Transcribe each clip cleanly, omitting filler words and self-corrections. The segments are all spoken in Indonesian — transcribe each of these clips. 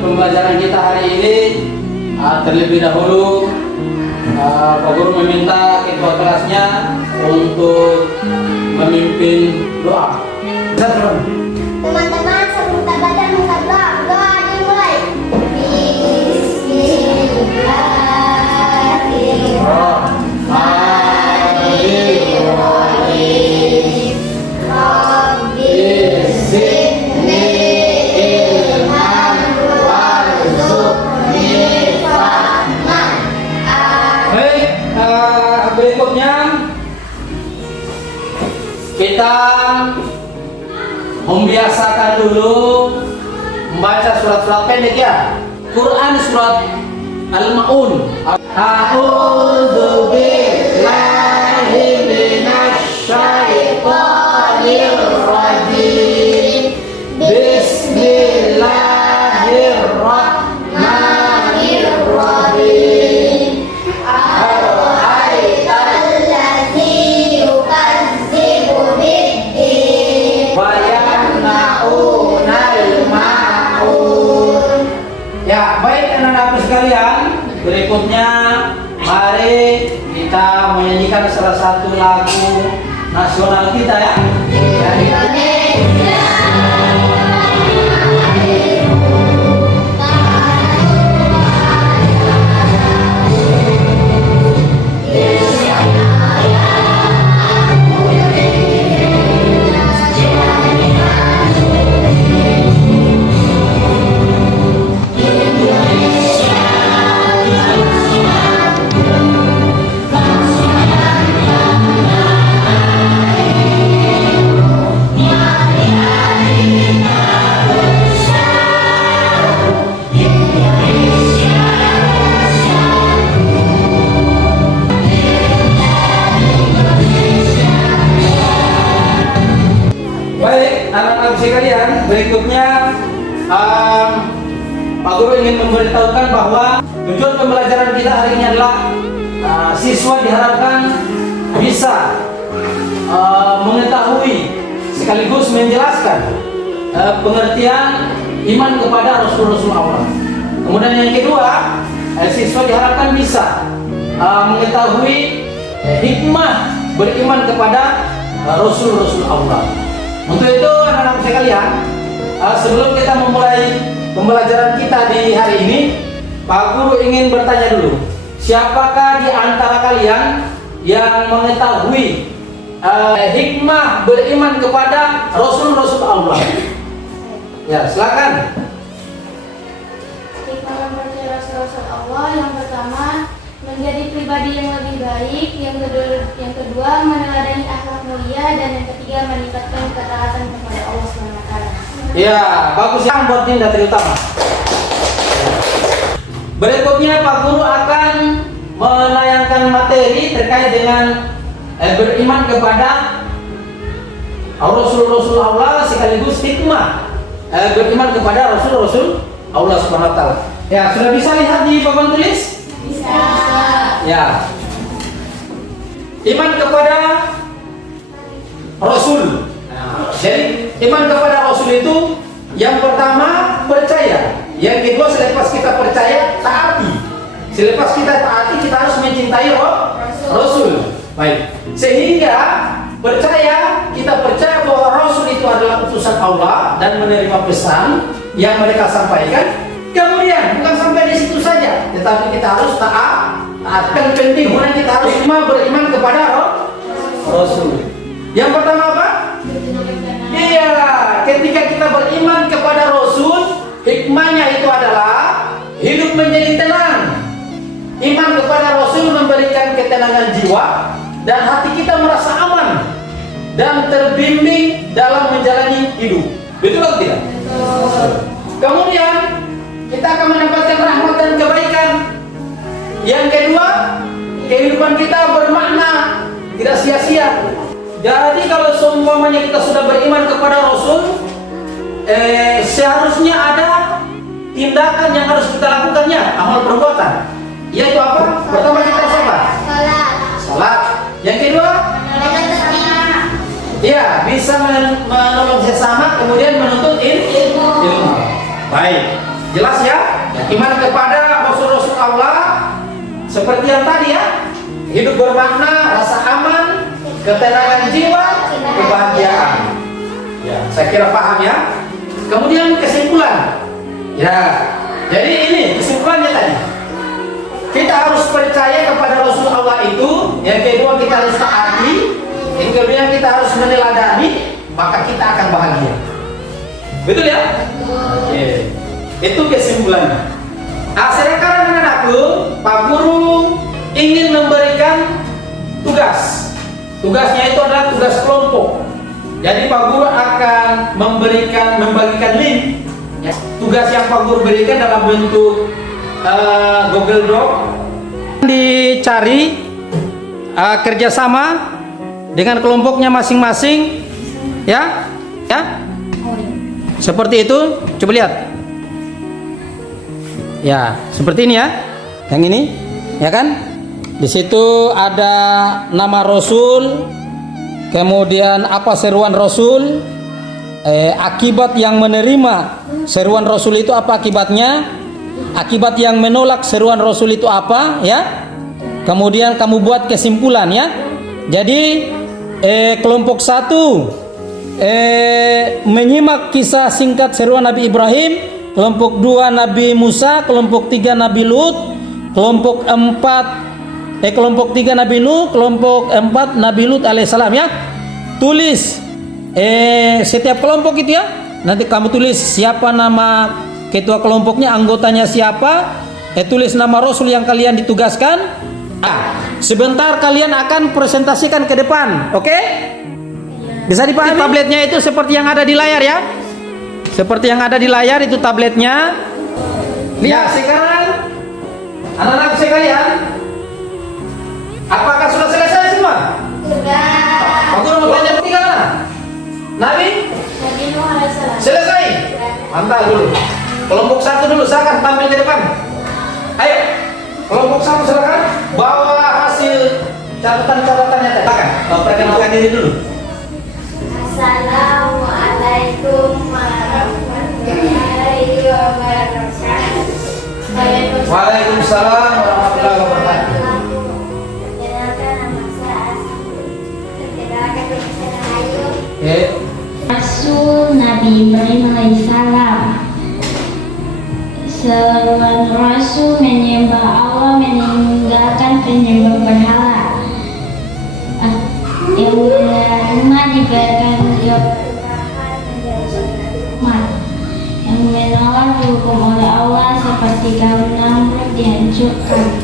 pembelajaran kita hari ini. Terlebih dahulu Pak Guru meminta ketua kelasnya untuk memimpin doa. Teman-teman, sebelum kita belajar minta doa dimulai. Bismillahirrahmanirrahim. Rabbi zidni ilman warzuqni fahman. Baik, berikutnya kita membiasakan dulu membaca surat-surat pendek ya. Quran surat Al-Ma'un. A'udzu billahi minasy syaithanir rajim. Bismillahirrahmanirrahim. Ara'aital ladzi yukadzibu bid-din Wa yamna'unal ma'un. Ya, baik anak-anak sekalian, berikutnya mari kita menyanyikan salah satu lagu nasional kita ya. Baik, anak-anak sekalian, berikutnya Pak Guru ingin memberitahukan bahwa tujuan pembelajaran kita hari ini adalah siswa diharapkan bisa mengetahui sekaligus menjelaskan pengertian iman kepada Rasul-Rasul Allah. Kemudian yang kedua, siswa diharapkan bisa mengetahui hikmah beriman kepada Rasul-Rasul Allah. Untuk itu anak-anak sekalian, sebelum kita memulai pembelajaran kita di hari ini, Pak Guru ingin bertanya dulu, siapakah di antara kalian yang mengetahui hikmah beriman kepada Rasul-Rasul Allah? Ya, silakan. Hikmah mempercayai Rasul Allah yang pertama menjadi pribadi yang lebih baik, yang kedua meneladani akhlak mulia, dan yang ketiga meningkatkan ketaatan kepada Allah SWT. Ya, bagus ya, buat tindak terutama. Berikutnya Pak Guru akan menayangkan materi terkait dengan beriman kepada Rasul-Rasul Allah sekaligus hikmah beriman kepada Rasul-Rasul Allah SWT. Ya, sudah bisa lihat di papan tulis? Bisa. Ya. Iman kepada Rasul. Nah, jadi iman kepada Rasul itu yang pertama percaya, yang kedua selepas kita percaya taati. Selepas kita taati kita harus mencintai Rasul. Baik. Sehingga kita percaya bahwa Rasul itu adalah utusan Allah dan menerima pesan yang mereka sampaikan. Kemudian bukan sampai di situ saja, tetapi kita harus taat. Yang penting kita harus beriman kepada Rasul. Yang pertama apa? Iya, ketika kita beriman kepada Rasul, hikmahnya itu adalah hidup menjadi tenang. Iman kepada Rasul memberikan ketenangan jiwa dan hati kita merasa aman dan terbimbing dalam menjalani hidup. Betul atau tidak? Betul. Kemudian kita akan mendapatkan rahmat dan kebaikan. Yang kedua, kehidupan kita bermakna, tidak sia-sia. Jadi kalau seumpamanya kita sudah beriman kepada Rasul, seharusnya ada tindakan yang harus kita lakukannya, amal perbuatan. Yaitu apa? Pertama kita salat. Salat. Yang kedua, ya bisa menolong sesama, kemudian menuntut ilmu. Baik. Jelas ya? Iman kepada Rasul-Rasul Allah seperti yang tadi ya. Hidup bermakna, rasa aman, ketenangan jiwa, kebahagiaan. Ya, saya kira paham ya. Kemudian kesimpulan. Ya, jadi ini kesimpulannya tadi. Kita harus percaya kepada Rasul Allah itu. Yang kedua kita harus taati. Yang kedua kita harus meneladani. Maka kita akan bahagia. Betul ya? Oke. Itu kesimpulannya. Nah, sekarang anak-anakku, Pak Guru ingin memberikan tugas. Tugasnya itu adalah tugas kelompok. Jadi Pak Guru akan membagikan link. Ya. Tugas yang Pak Guru berikan dalam bentuk Google Doc. Dicari kerjasama dengan kelompoknya masing-masing, ya, ya, seperti itu. Coba lihat, ya, seperti ini ya, yang ini, ya kan? Di situ ada nama Rasul, kemudian apa seruan Rasul, akibat yang menerima seruan Rasul itu apa akibatnya, akibat yang menolak seruan Rasul itu apa, ya. Kemudian kamu buat kesimpulan ya. Jadi kelompok 1 menyimak kisah singkat seruan Nabi Ibrahim, kelompok 2 Nabi Musa, kelompok 3 Nabi Lut, kelompok 3 Nabi Nuh, kelompok 4 Nabi Lut alaihissalam ya. Tulis setiap kelompok itu ya. Nanti kamu tulis siapa nama ketua kelompoknya, anggotanya siapa, tulis nama Rasul yang kalian ditugaskan. Sebentar kalian akan presentasikan ke depan, oke? Bisa dipahami? Tabletnya itu seperti yang ada di layar ya. Seperti yang ada di layar itu tabletnya. Lihat sekarang, anak-anak sekalian, apakah sudah selesai semua? Sudah. Aku mau tanya ketiga mana? Nabi Nuh alaihissalam. selesai. Mantap dulu. Kelompok 1 dulu, silakan tampil ke depan. Ayo, kelompok 1 silakan bawa hasil catatan-catatannya tadi. Silakan, perkenalkan diri dulu. Assalamualaikum warahmatullahi wabarakatuh. Waalaikumsalam warahmatullahi wabarakatuh. Perkenalkan nama saya Asri. Perkenalkan nama saya Ayu. Rasul Nabi Ibrahim alaihissalam. Seruan Rasul menyembah Allah, meninggalkan penyembah berhala. Yang menerima diberikan umat, yang menolak dihukum oleh Allah seperti kaum Namrud dihancurkan.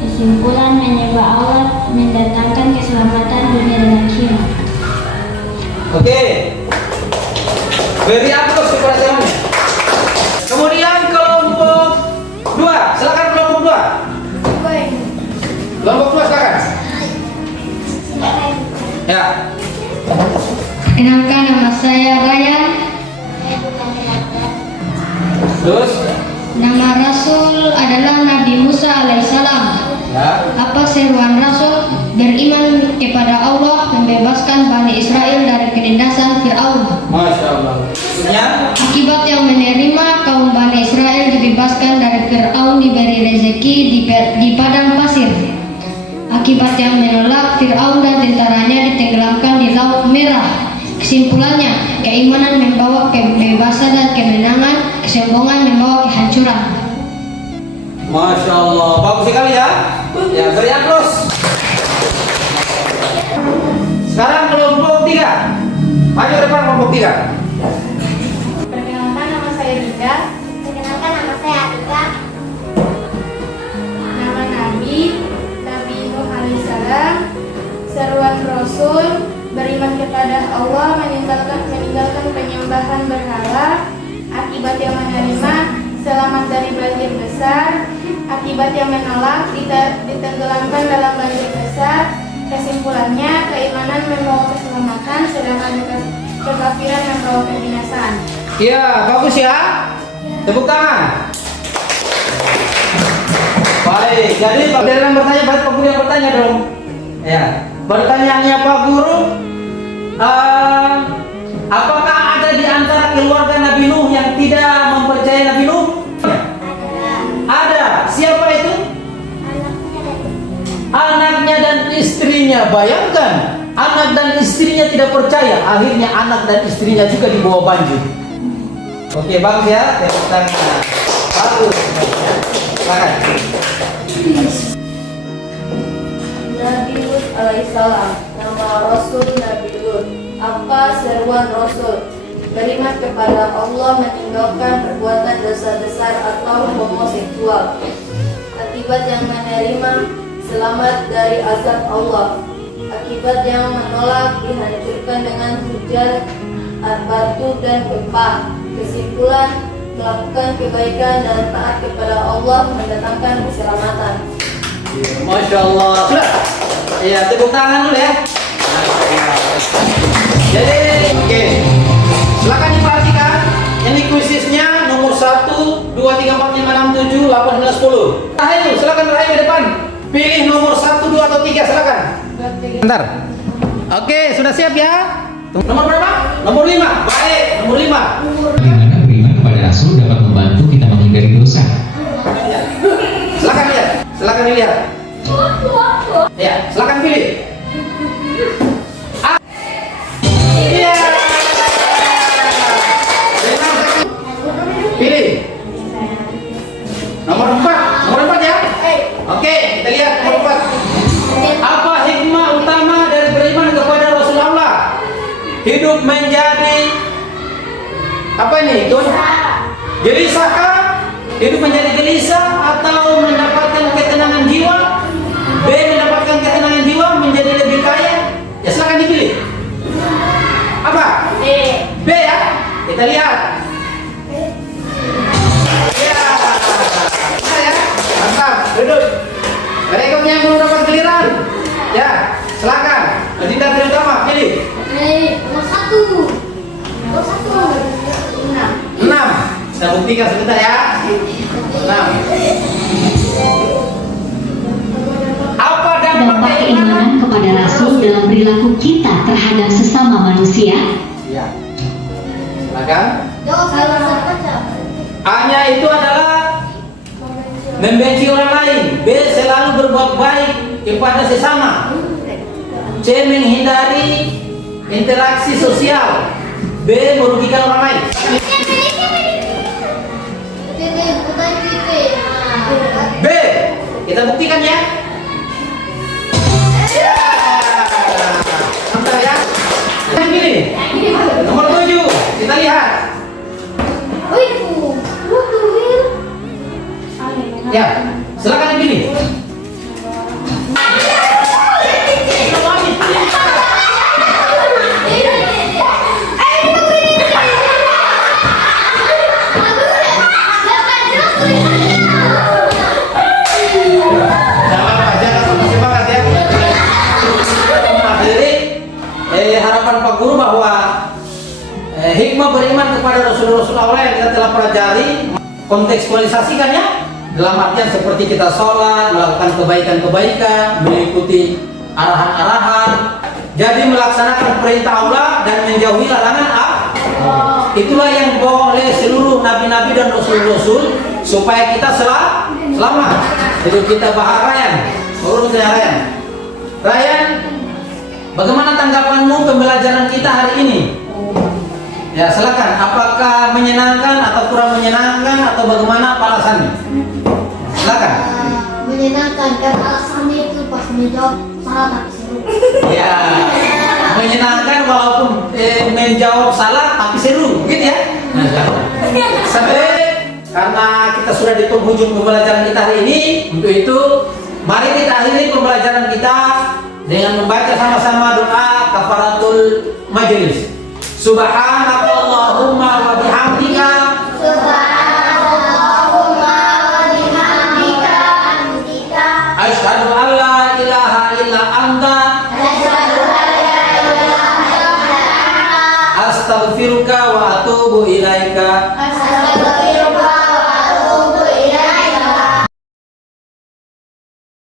Kesimpulan, menyembah Allah mendatangkan keselamatan dunia dan akhirat. Oke. Beri aplaus kepada temannya. Kemudian kelompok 2, silakan kelompok 2. Kelompok 2 silakan. Ya. Kenalkan, nama saya Raya. Terus? Nama Rasul adalah Nabi Musa alaihissalam. Ya. Apa seruan Rasul? Beriman kepada Allah, membebaskan Bani Israel dari penindasan Fir'aun. Masya Allah. Maksudnya? Akibat yang menerima, kaum Bani Israel dibebaskan dari Fir'aun, diberi rezeki di padang pasir. Akibat yang menolak, Fir'aun dan tentaranya ditenggelamkan di Laut Merah. Kesimpulannya, keimanan membawa kebebasan dan kemenangan, kesombongan membawa kehancuran. Masya Allah, bagus sekali ya. Ya, beri aplaus. Sekarang kelompok 3. Maju depan kelompok 3. Perkenalkan, nama saya Dinda. Perkenalkan nama saya Atika. Nama Nabi Nuh alaihissalam. Seruan Rasul, beriman kepada Allah, meninggalkan penyembahan berhala. Akibat yang menerima, selamat dari banjir besar. Akibat yang menolak, ditenggelamkan dalam banjir besar. Kesimpulannya, keimanan membawa keselamatan, sedangkan kekafiran membawa kebinasaan. Iya, bagus ya. Tepuk tangan. Baik, jadi Pak Guru yang bertanya, baik Pak Guru yang bertanya dong. Ya, pertanyaannya Pak Guru, apakah ada di antara keluarga Nabi Nuh yang tidak mempercayai Nabi Nuh? bayangkan anak dan istrinya tidak percaya, akhirnya anak dan istrinya juga dibawa banjir. Oke bang ya, tepuk tangan. Bagus. Silakan. Nabi Lut alaihissalam. Nama Rasul Nabi Lut. Apa seruan Rasul? Beriman kepada Allah, meninggalkan perbuatan dosa besar atau homoseksual. Akibat yang menerima selamat dari azab Allah. Akibat yang menolak dihancurkan dengan hujan, batu dan gempa. Kesimpulan, melakukan kebaikan dan taat kepada Allah mendatangkan keselamatan. Masya Allah. Sudah. Ya, tepuk tangan dulu ya. Jadi, oke. Silakan diperhatikan. Ini kuisisnya nomor 1, 2, 3, 4, 5, 6, 7, 8, 9, 10. Rahayu, silakan Rahayu ke depan. Pilih nomor 1, 2, atau 3, silakan. Bentar. Oke, sudah siap ya? Nomor berapa? Nomor 5. Baik, nomor 5. Bagaimana beriman kepada Rasul dapat membantu kita menghindari dosa? Silakan lihat. Silakan dilihat. Ya, silakan pilih. A. Iya. Pilih. Nomor 4. Nomor 4 ya. Oke, kita lihat nomor 4. Apa hikmah utama dari beriman kepada Rasulullah? Hidup menjadi apa ini? Gelisah kah? Hidup menjadi gelisah atau mendapatkan ketenangan jiwa? B. Mendapatkan ketenangan jiwa, menjadi lebih kaya? Ya silakan dipilih. Apa? B. B ya. Kita lihat. Ya. Nah, ya. Mantap. Duduk. Mereka yang belum dapat giliran. Ya. Silakan. Adinda terutama pilih. Nomor 1. Nomor 1. 6. Saya buktikan sebentar ya. 6. Apa Dampak keimanan kepada Rasul dalam perilaku kita terhadap sesama manusia? Ya. Silakan. Jawab A-nya itu adalah membenci orang lain. B. Selalu berbuat baik kepada sesama. C. Menghindari interaksi sosial. B. Merugikan orang lain. B. Kita buktikan ya. Mantap ya. Yang ini nomor 7. Kita lihat. Ya, silakan dipilih. Harapan Pak Guru bahwa hikmah beriman kepada Rasulullah yang kita telah pelajari, kontekstualisasikan ya, dalam artian seperti kita sholat, melakukan kebaikan-kebaikan, mengikuti arahan-arahan, jadi melaksanakan perintah Allah dan menjauhi larangan Allah. Itulah yang dibawa oleh seluruh nabi-nabi dan rasul-rasul supaya kita selamat. Jadi kita baharayan, urus Ryan. Ryan, bagaimana tanggapanmu pembelajaran kita hari ini? Ya silakan. Apakah menyenangkan atau kurang menyenangkan atau bagaimana alasannya? Silakan. Menyenangkan karena alasannya itu pas menjawab salah tapi seru. Ya, menyenangkan walaupun menjawab salah tapi seru, gitu ya. Sampai karena kita sudah di penghujung pembelajaran kita hari ini, untuk itu mari kita akhiri pembelajaran kita dengan membaca sama-sama doa kafaratul majelis. Subhanakallahumma wa bihamdika. Subhanallahumma wa bihamdika. Asyhadu an la ilaha illa anta. Asyhadu an la ilaha illa anta. Astaghfiruka wa atubu ilaika.